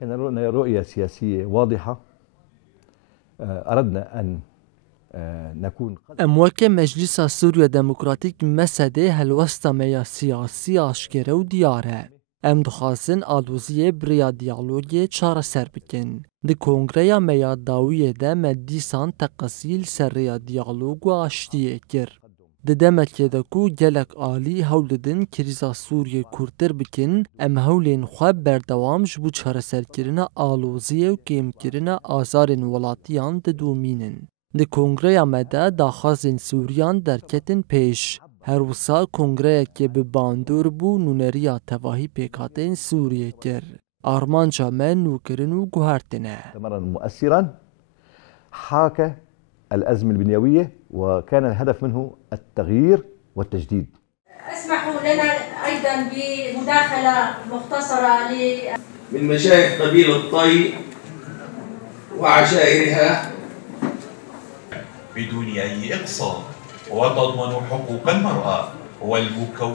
كان لنا رؤية سياسية واضحة. أردنا أن نكون امواک مجلس سوریا دموکراتیک مسده هلوستا میا سیاسی آشکره و دیاره. ام دخواستن آلوزیه بریا دیالوگی چاره سر بکن. ده کنگره میا داویه ده مدیسان تقسیل سر دیالوگ و آشتیه کر. ده دمکه دکو گلک آلی هولدن کریزا سوریه کورتر بکن ام هولین خواب بردوام جبو چاره سر کرن آلوزیه و کم کرن آزارن ولاتیان ده دومینن. د کنگره مده داخازین سوریان درکتن پیش. هر وسا کنگره که به باندور بو نونریا تواهی پیکاتین سوریه کر. آرمان جامعه نوکرن و گوهرتنه. مؤتمرا مؤثرا حاك الأزمة البنيوية، وكان الهدف منه التغيير والتجديد. اسمحوا لنا أيضا بمداخلة مختصرة من مشايخ قبيلة طي وعشائرها بدون أي إقصاء، وتضمن حقوق المرأة والمكون